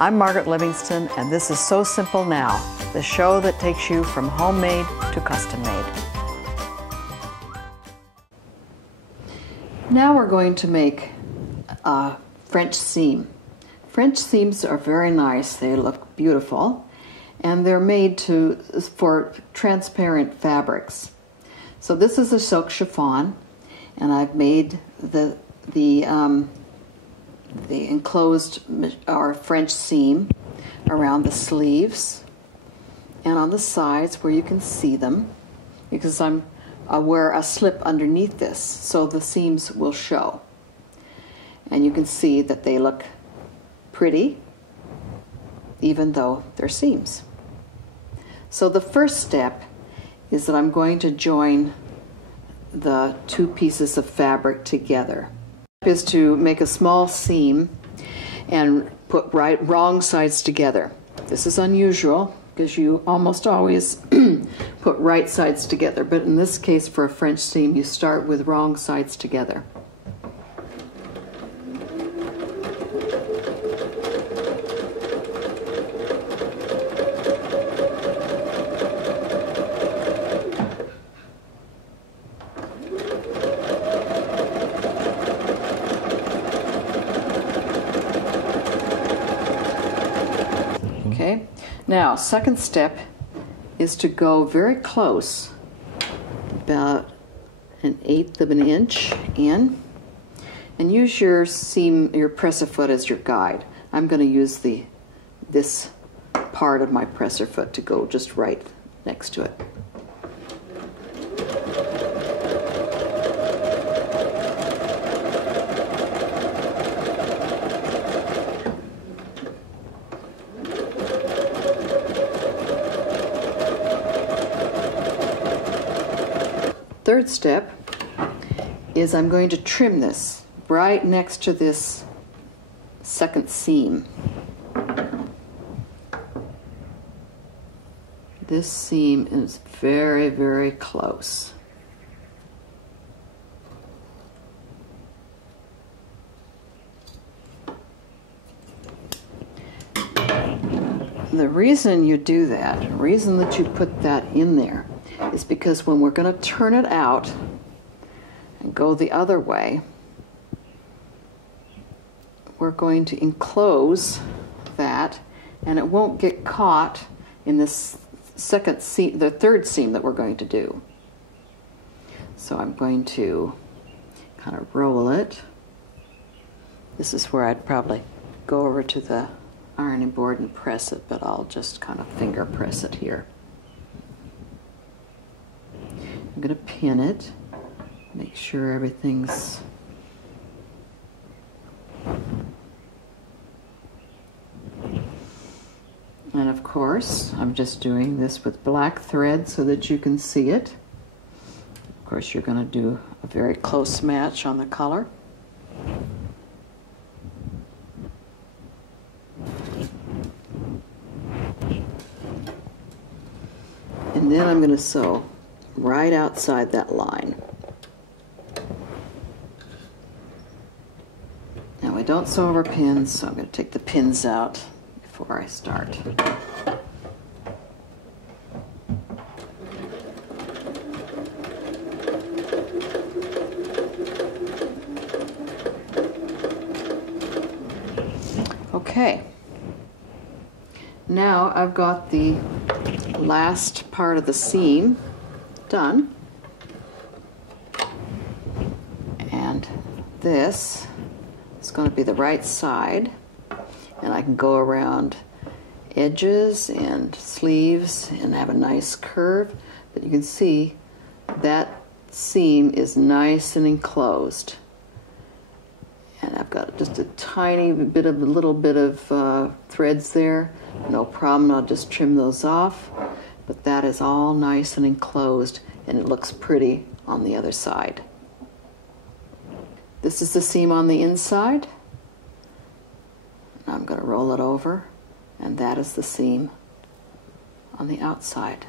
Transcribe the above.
I'm Margaret Livingston, and this is Sew Simple Now, the show that takes you from homemade to custom made. Now we're going to make a French seam. French seams are very nice. They look beautiful, and they're made for transparent fabrics. So this is a silk chiffon, and I've made the enclosed or French seam around the sleeves and on the sides where you can see them, because I wear a slip underneath this so the seams will show. And you can see that they look pretty even though they're seams. So the first step is that I'm going to join the two pieces of fabric together. Is to make a small seam and put wrong sides together. This is unusual because you almost always put right sides together, but in this case for a French seam you start with wrong sides together. Okay, now second step is to go very close, about 1/8 of an inch in, and use your seam, your presser foot as your guide. I'm going to use this part of my presser foot to go just right next to it. Third step is I'm going to trim this right next to this second seam. This seam is very, very close. The reason you do that, the reason that you put that in there, is because when we're going to turn it out and go the other way, we're going to enclose that, and it won't get caught in this second seam, the third seam that we're going to do. So I'm going to kind of roll it. This is where I'd probably go over to the ironing board and press it, but I'll just kind of finger press it here. I'm going to pin it, make sure everything's and of course I'm just doing this with black thread so that you can see it. Of course you're going to do a very close match on the color. And then I'm going to sew right outside that line. Now we don't sew over pins, so I'm going to take the pins out before I start. Okay. Now I've got the last part of the seam done, and this is going to be the right side, and I can go around edges and sleeves and have a nice curve, but you can see that seam is nice and enclosed, and I've got just a tiny bit of little bit of threads there. No problem, I'll just trim those off. But that is all nice and enclosed, and it looks pretty on the other side. This is the seam on the inside. I'm going to roll it over, and that is the seam on the outside.